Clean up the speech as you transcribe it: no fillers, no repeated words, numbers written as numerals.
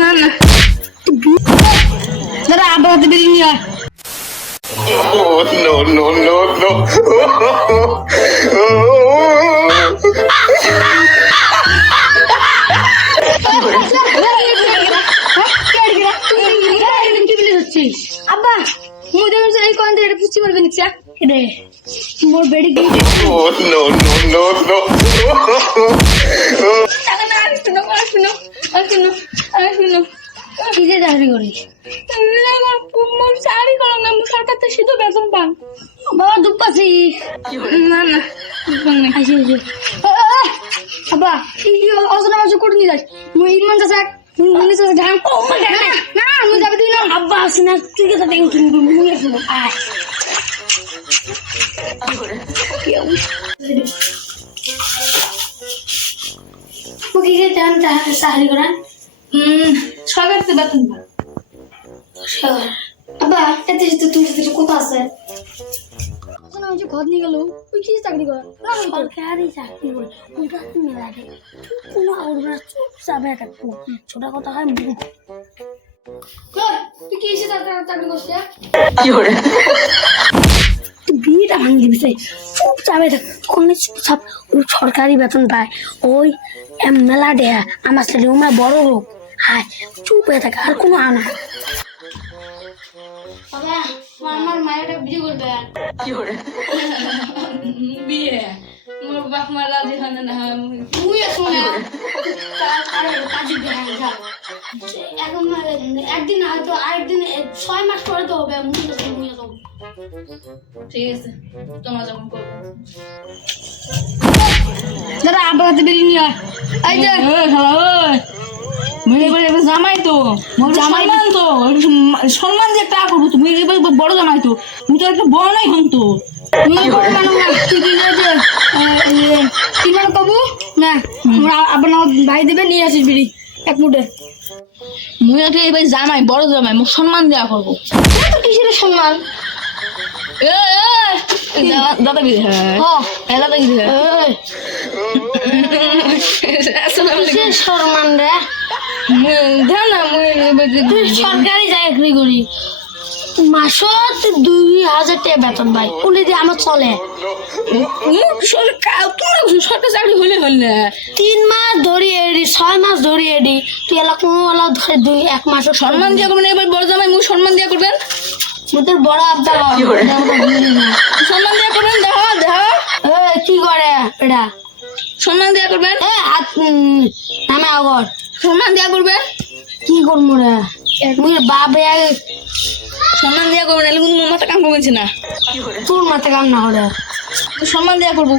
না না দাদা আবার হাতে বেরিয়ে নিয়ে আয়। আব্বা মুই দেখছি এই কোন থেকে পুচি মারবে নিচে রে মোর বেডি গই শুনো কি যে দাঁড়ি করিস মোর শাড়ি করো না মোর সরকার তো শুধু বেতন পান বাবা দুঃখ পাচ্ছি না না আসি আব্বা এই অজনা মাছ করে নিয়ে যাস মুই ইমান যাস মুই যাস ঢাং না মুই যাবে দিন আব্বা আসি না তুই কথা টেনশন মুই আসব আয় মুই কি জান শাড়ি করান সরকার তো বেতন পান আব্বা এত তো তুই কোথা আছে আমি যে ঘর নিয়ে গেল তুই কি চাকরি কর সরকারি চাকরি করে ওটা তুমি লাগে কোনো আউড়া চুপ যাবে থাকবো ছোট কথা হয় মুখ তুই কি এসে চাকরি করছিস কি করে তুই বিয়েটা ভাঙি দিবি চুপ যাবে থাক ওখানে চুপচাপ ওই সরকারি বেতন পায় ওই মেলা দেয়া আমার ছেলে ওরা বড় লোক হায় চুপ হয়ে থাকে আর কোনো আনা আমার মায়ের বিয়ে করবে কি করে বিয়ে মোর বাপ মা রাজি হয় না মুই শুনে এখন একদিন হয়তো আরেকদিন 6 মাস পরে তো হবে ঠিক আছে তোমার যখন করবো দাদা আবার হাতে বেরিয়ে নিয়ে এই যে জামাই তো জামাই তো সম্মান দিয়ে একটা করবো তুমি বড় জামাই তো তুমি তো একটা বড় নাই হন তো কবু না আবার ভাই দেবে নিয়ে আসিস বিড়ি এক মুঠে মুই একটা এবার জামাই বড় জামাই মুখ সম্মান দেওয়া করবো কিসের সম্মান দাদা কি দাদা কি সম্মান রে সরকারি চাকরি করি মাসত 2000 টাকা বেতন ভাই উনি দিয়ে আমার চলে সরকারি চাকরি হলে হল না 3 মাস ধরি এডি 6 মাস ধরি এডি তুই এলা কোনো এলা ধরে 1 মাস সম্মান দিয়া করবেন এবার বড় জামাই মুখ সম্মান দিয়া করবেন তোর বড় আব্বা সম্মান দিয়া করবেন দেখো কি করে এটা সম্মান দিয়া করবেন হাত নামে আগর সম্মান দিয়া করবেন কি করবো রে মুই বাপ সম্মান দিয়া করবো নাহলে কিন্তু মাথা কাম করবেছি না তোর মাথা কাম না করে সম্মান দিয়া করবো